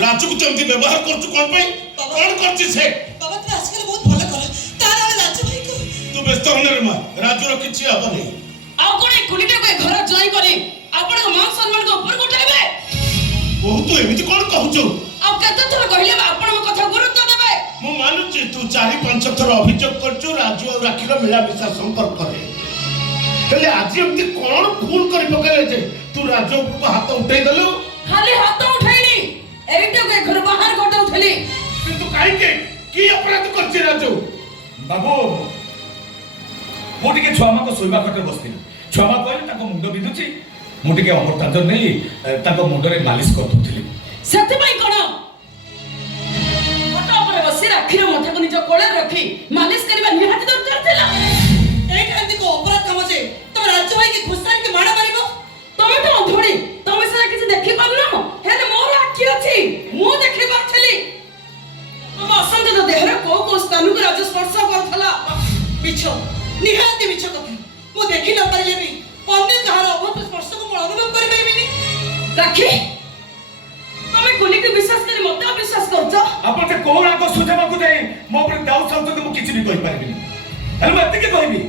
राजू को तुम व्यवहार कर कौन पे कौन करछि से बाबा तू आजकल बहुत भलो कर तारा राजू भाई को तू व्यस्त होने रे मां राजू रो किछि हबो नहीं आ कोन कुलीटे को घर जॉइन करी आपण को मान सम्मान को ऊपर उठाइबे बहुत तो एमिति कोन कहउछु आ कते थर कहिले आपण मो कथा गुरुत्व देबे मु मानुछि तू 4-5 थर अभियोग करछु राजू और राखीलो मिला मिसा संपर्क करे हेले आज एमिति कोन फूल करि पकले जे तू राजू को हाथ उठाई दलु खाली हाथ उठाइनी एइटा के घर बाहर कोटा उठली किंतु काई के की अपराध करछि राजू बाबू मोटी के छुआमा को सोइबा खटे बसथिल छुआमा कहले ताको मुंडो बिदुची मोटी के अमृतांजन नहीं ताको मुंडो रे मालिश कर दुथिली सत्य भाई कोन फोटो पर बसी राखीर मथा को निज कोळे रखी मालिश करबा निहाती दरकार थिला एइटा एंती को अपराध काम जे तुम राजू भाई के घुसाई के माडा मारिबो तमे तो अधोड़ी तमे सारा किछ देखि पारनो हेले मोर आखी अछि मु देखि पारथली तम असंत तो देहर को स्थान को राजू स्पर्श करथला बिछो निहाती बिछो कथा मु देखि न पारिले भी अन्य कहार अभूत स्पर्श को मु अनुभव करि पाइबिनी राखी तमे कोली के विश्वास करी मते अविश्वास करछ आपण ते कोरा को सुझावा को दे मो पर दाउ संत के मु किछ भी कहि पारिबिनी हेले मैं एते के कहबी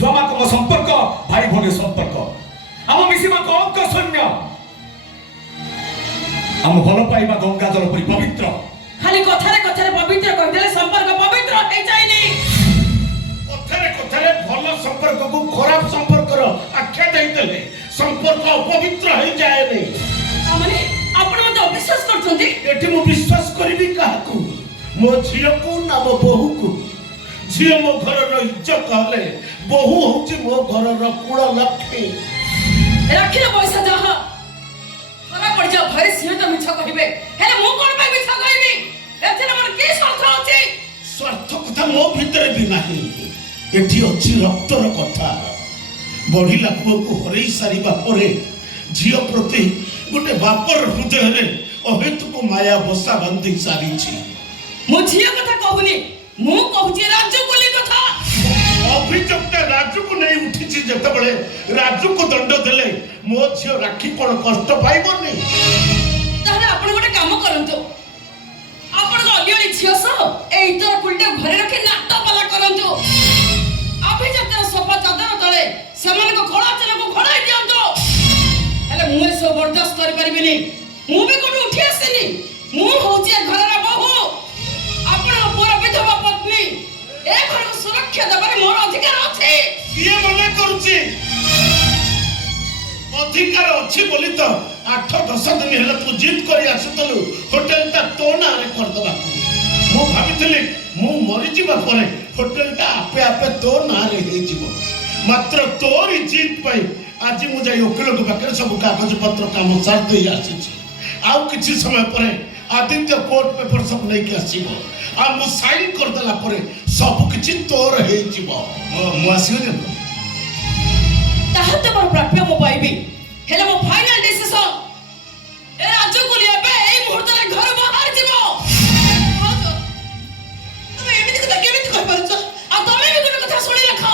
छुआमा को संपर्क भाई भोले संपर्क हम मिसिमा को अंक शून्य हम भल पाइबा गंगा जल परि पवित्र खाली कथारे कथारे पवित्र कह देले संपर्क पवित्र हे जायनी कथारे भल संपर्क को खराब संपर्क रो आख्या देई देले संपर्क अपवित्र हे जाय नै माने आपण मते अविश्वास करछन्ती एठी मु विश्वास करबी काहाकू मो झियो को ना मो बहू को झियो मो घर रो इज्जत हले बहू होची मो घर रो कुळ लक्ष्मी राखिलो पैसा जहा खरा पड़ जाओ भरे सिंह तो मिछ कहिबे हेले मु कोन पे मिछ कहिबी एथे हमर की स्वार्थ अछि स्वार्थ कथा मो भीतर भी नाही एठी अछि रक्तर कथा बढ़िला पुओ को हरई सारिबा परे झियो प्रति गोटे बापर हृदय रे अहेतुक माया बसा बंदी सारी छी मु झियो कथा कहूनी मु कहूची राजू कोली कथा अभियुक्त राजू को नहीं उठी କିଛି ଯେତେବେଳେ ରାଜୁକୁ ଦଣ୍ଡ ଦେଲେ ମୋ ଝିଅ ରାକ୍ଷୀ କଣ କଷ୍ଟ ପାଇବନି? ତାହେଲେ ଆପଣ ଗୋଟେ କାମ କରନ୍ତୁ, ଆପଣଙ୍କ ଅଲିଅଳି ଝିଅ ସହ ଏଇ ଇତର କୁଲଟା ଘରେ ରଖି ନାଟ ପାଲା କରନ୍ତୁ। ଅଭିଜାତର ସଫା ଚାଦର ତଳେ ସେମାନଙ୍କ ଘୋଳାଚଲକୁ ଘୋଡ଼ାଇ ଦିଅନ୍ତୁ। ହେଲେ ମୁଁ ଏସବୁ ବରଦାସ୍ତ କରିପାରିବିନି। ମୁଁ ବି କୋଉଠୁ ଉଠି ଆସିନି। ମୁଁ ହଉଛି ଏ ଘରର ବୋହୂ, ଆପଣଙ୍କ ପୁଅର ବିଧବା ପତ୍ନୀ। ଏ ଘରକୁ ସୁରକ୍ଷା ଦେବାରେ ମୋର ଅଧିକାର ଅଛି। କିଏ ମନେ କରୁଛି? ଅଧିକାର ଅଛି ବୋଲି ତ 8-10 ଦିନ ହେଲା ତୁ ଜିଦ୍ କରି ଆସୁଥିଲୁ ହୋଟେଲଟା ତୋ ନାଁରେ କରିଦେବାକୁ। ମୁଁ ଭାବିଥିଲି ମୁଁ ମରିଯିବା ପରେ ହୋଟେଲଟା ଆପେ ଆପେ ତୋ ନାଁରେ ହେଇଯିବ। ମାତ୍ର ତୋରି ଜିଦ୍ ପାଇଁ ଆଜି ମୁଁ ଯାଇ ଓକିଲଙ୍କ ପାଖରେ ସବୁ କାଗଜ ପତ୍ର କାମ ସାରି ଦେଇ ଆସିଛି। ଆଉ କିଛି ସମୟ ପରେ ଆଦିତ୍ୟ କୋର୍ଟ ପେପର ସବୁ ନେଇକି ଆସିବ। ଆଉ ମୁଁ ସାଇନ୍ କରିଦେଲା ପରେ ସବୁ କିଛି ତୋର ହେଇଯିବ। ମୁଁ ଆସିଗଲି। ତାହା ତ ମୋର ପ୍ରାପ୍ୟ ମୁଁ ପାଇବି। ହେଲେ ମୋ ଫାଇନାଲ ଡିସିସନ ଏ ରାଜୁକୁ ଏବେ ଏଇ ମୁହୂର୍ତ୍ତରେ ଘରୁ ବାହାରି ଯିବ। ତମେ ଏମିତି କଥା କେମିତି କହିପାରୁଛ? ଆଉ ତମେ ବି ଗୋଟେ କଥା ଶୁଣି ରଖ,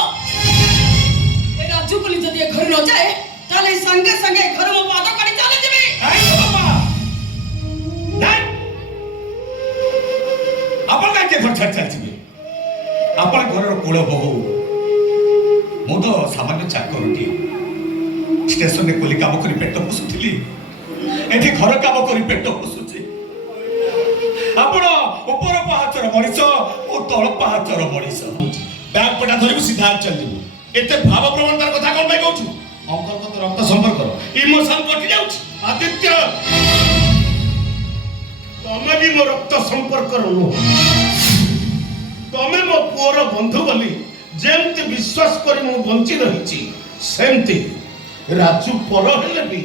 ଏ ରାଜୁକୁ ଯଦି ଏ ଘରୁ ନ ଯାଏ ତାହେଲେ ସାଙ୍ଗେ ସାଙ୍ଗେ ଘରୁ ମୋ ପାଦ କାଢି ଚାଲିଯିବି। ଆପଣ କାହିଁକି ଘର ଛାଡ଼ି ଚାଲିଯିବେ? ଆପଣ ଘରର କୂଳ ବୋହୂ, ମୁଁ ତ ସାମାନ୍ୟ ଚାକରଟିଏ। ଷ୍ଟେସନରେ କୋଲି କାମ କରି ପେଟ ପୋଷୁଥିଲି, ଏଠି ଘର କାମ କରି ପେଟ ପୋଷୁଛି। ଆପଣ ଉପର ପାହାଚର ମଣିଷ, ମୁଁ ତଳ ପାହାଚର ମଣିଷ। ବ୍ୟାଗ ପଟା ଧରିବୁ ସିଧା ଚାଲିଯିବୁ। ଏତେ ଭାବ ପ୍ରବଣତାର କଥା କଣ ପାଇଁ କହୁଛୁ? ଅଙ୍କଙ୍କ ରକ୍ତ ସମ୍ପର୍କର ଇମୋସନ କଟି ଯାଉଛି। ଆଦିତ୍ୟ, ତମେ ବି ମୋ ରକ୍ତ ସମ୍ପର୍କର ନୁହଁ। ତମେ ମୋ ପୁଅର ବନ୍ଧୁ ବୋଲି ଯେମିତି ବିଶ୍ୱାସ କରି ମୁଁ ବଞ୍ଚି ରହିଛି, ସେମିତି ରାଜୁ ପର ହେଲେ ବି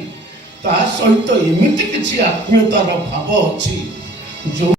ତା ସହିତ ଏମିତି କିଛି ଆତ୍ମୀୟତାର ଭାବ ଅଛି ଯୋଉ